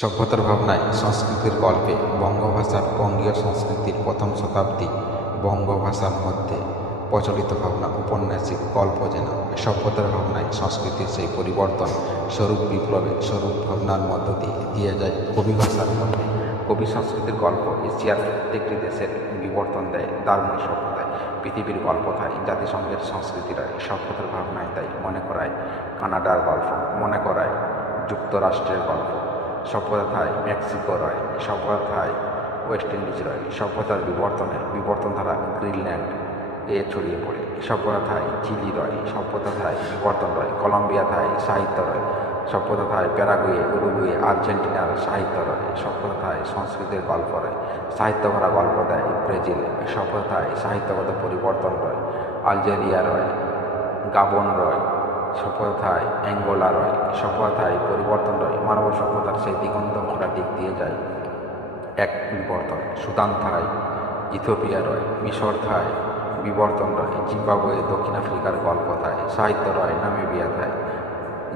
সভ্যতার ভাবনায় সংস্কৃতির গল্পে বঙ্গভাষার বঙ্গীয় সংস্কৃতির প্রথম শতাব্দী বঙ্গভাষার মধ্যে প্রচলিত ভাবনা ঔপন্যাসিক গল্প যেন সভ্যতার ভাবনায় সংস্কৃতির সেই পরিবর্তন স্বরূপ বিপ্লবের স্বরূপ ভাবনার মধ্য দিয়ে যায় কবি ভাষার মধ্যে। কবি সংস্কৃতির গল্প এশিয়ার প্রত্যেকটি দেশের বিবর্তন দেয় দারুণ সভ্যতায়। পৃথিবীর গল্প তাই জাতিসংঘের সংস্কৃতিরা সভ্যতার ভাবনায় তাই মনে করায় কানাডার গল্প, মনে করায় যুক্তরাষ্ট্রের গল্প, সভ্যতায় মেক্সিকো রয়, সভ্যতায় ওয়েস্ট ইন্ডিজ রয়, সভ্যতার বিবর্তন ধারা গ্রিনল্যান্ড এ ছড়িয়ে পড়ে, সভ্যতায় চিলি রয়, সভ্যতায় বিবর্তন রয় কলম্বিয়াথায় সাহিত্য রয়, সভ্যতায় প্যারাগুয়ে, উরুগুয়ে, আর্জেন্টিনার সাহিত্য রয়, সভ্যতায় সংস্কৃতির গল্প রয়, সাহিত্য ভরা গল্প দেয় ব্রাজিল, সভ্যতায় সাহিত্যগত পরিবর্তন রয় আলজেরিয়া রয়, গাবন রয়, সভ্যতায় অ্যাঙ্গোলা রয়, সভ্যতায় পরিবর্তন রয় মানব সভ্যতার সেই দিগন্ত ভরা দিক দিয়ে যায় এক বিবর্তন। সুদান থায়, ইথিওপিয়া রয়, মিশর থায় বিবর্তন রয়, জিম্বাবুয়ে, দক্ষিণ আফ্রিকার গল্প থায় সাহিত্য রয়, নামিবিয়া থায়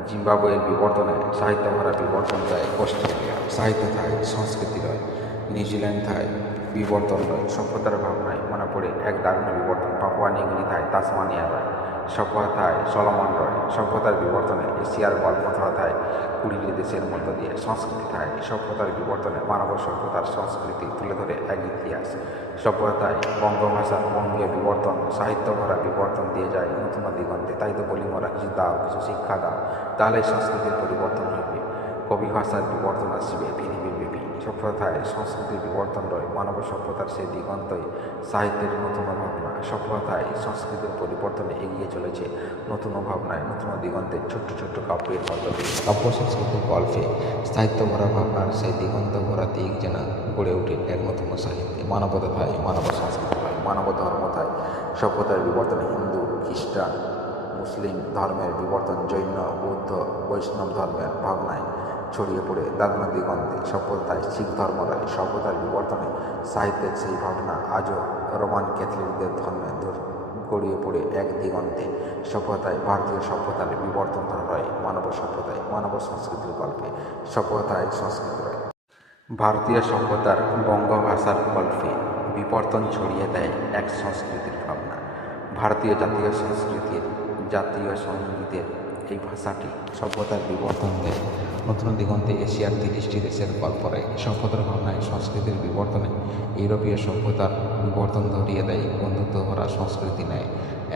জিম্বাবুয়ের বিবর্তনে সাহিত্য ভরা বিবর্তন দেয় অস্ট্রেলিয়া, সাহিত্য থায় সংস্কৃতি রয় নিউজিল্যান্ড থায় বিবর্তন রয়। সভ্যতার ভাবনায় মনে পড়ে এক দারুণ বিবর্তন পাপুয়া নিউগিনি থায় তাসমানিয়া রয়, সভ্যতায় সলোমন রয়, সভ্যতার বিবর্তনে এশিয়ার গল্পধারা থায় 20টি দেশের মধ্য দিয়ে সংস্কৃতি থায় সভ্যতার বিবর্তনে মানব সভ্যতার সংস্কৃতি তুলে ধরে এক ইতিহাস। সভ্যতায় বঙ্গভাষার বঙ্গীয় বিবর্তন সাহিত্য ভরা বিবর্তন দিয়ে যায় নতুন দিগন্তে। তাই তো বলি মোরা কিছু দাও, কিছু শিক্ষা দাও, তাহলে সংস্কৃতির পরিবর্তন হবে, কবি ভাষার বিবর্তন আসবে পৃথিবীব্যাপী। সভ্যতায় সংস্কৃতির বিবর্তন রয় মানব সভ্যতার সেই দিগন্তই সাহিত্যের নতুন ভাবনা। সভ্যতায় সংস্কৃতির পরিবর্তনে এগিয়ে চলেছে নতুন ভাবনায় নতুন দিগন্তের ছোট্ট ছোট্ট কাব্যের মধ্য দিয়ে। কাব্য সংস্কৃতির গল্পে সাহিত্য ভরা ভাবনার সেই দিগন্ত ভরা দিক যেন গড়ে ওঠে এক নতুন সাহিত্যে। মানবতা থায় মানব সংস্কৃতি হয়, মানব ধর্ম থায় সভ্যতার বিবর্তনে হিন্দু, খ্রিস্টান, মুসলিম ধর্মের বিবর্তন জৈন, বৌদ্ধ, বৈষ্ণব ধর্মের ভাবনায় ছড়িয়ে পড়ে দারুণ দিগন্তে। সভ্যতায় শিখ ধর্ম রয়, সভ্যতার বিবর্তনে সাহিত্যের সেই ভাবনা আজও রোমান ক্যাথলিকদের ধর্মে গড়িয়ে পড়ে এক দিগন্তে। সভ্যতায় ভারতীয় সভ্যতার বিবর্তন রয় মানব সভ্যতায় মানব সংস্কৃতির গল্পে, সভ্যতায় সংস্কৃতি রয় ভারতীয় সভ্যতার বঙ্গভাষার গল্পে বিবর্তন ছড়িয়ে দেয় এক সংস্কৃতির ভাবনা। ভারতীয় জাতীয় সঙ্গীতের এই ভাষাটি সভ্যতার বিবর্তন দেয় নতুন দিগন্তে এশিয়ার 30টি দেশের গল্প রয়। সভ্যতার ভাবনায় সংস্কৃতির বিবর্তনে ইউরোপীয় সভ্যতার বিবর্তন ধরিয়ে দেয় বন্ধুত্ব ভরা সংস্কৃতি নেয়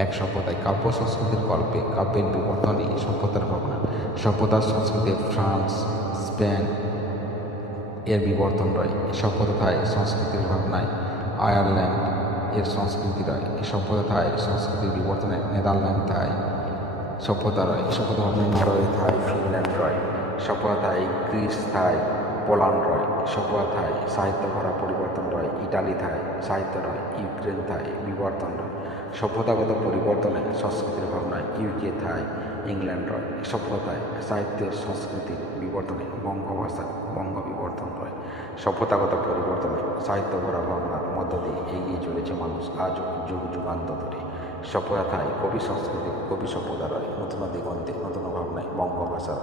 এক সভ্যতায়। কাব্য সংস্কৃতির গল্পে কাব্যের বিবর্তনই সভ্যতার ভাবনা। সভ্যতার সংস্কৃতি ফ্রান্স, স্পেন এর বিবর্তন রয়, সভ্যতায় সংস্কৃতির ভাবনায় আয়ারল্যান্ড এর সংস্কৃতি রয়, সভ্যতায় সংস্কৃতির বিবর্তনে নেদারল্যান্ড থায় সভ্যতা রয়, সভ্যতা ভাবনায় নরওয়ে থায় ফিনল্যান্ড রয়, সভ্যতায় গ্রিস থায় পোল্যান্ড রয়, সভ্যতায় সাহিত্য ভরা পরিবর্তন রয় ইটালি থায় সাহিত্য রয়, ইউক্রেন থায় বিবর্তন রয়, সভ্যতাগত পরিবর্তনে সংস্কৃতির ভাবনায় ইউকে থায় ইংল্যান্ড রয়, সভ্যতায় সাহিত্যের সংস্কৃতির বিবর্তনে বঙ্গভাষা বঙ্গ বিবর্তন রয়। সভ্যতাগত পরিবর্তনে সাহিত্য ভরা ভাবনার মধ্য দিয়ে এগিয়ে চলেছে মানুষ আজ যুগ যুগান্ত ধরে। সভ্যতায় কবি সংস্কৃতি কবি সভ্যতা রয় নতুন দিগন্তে নতুন ভাবনায় বঙ্গভাষা।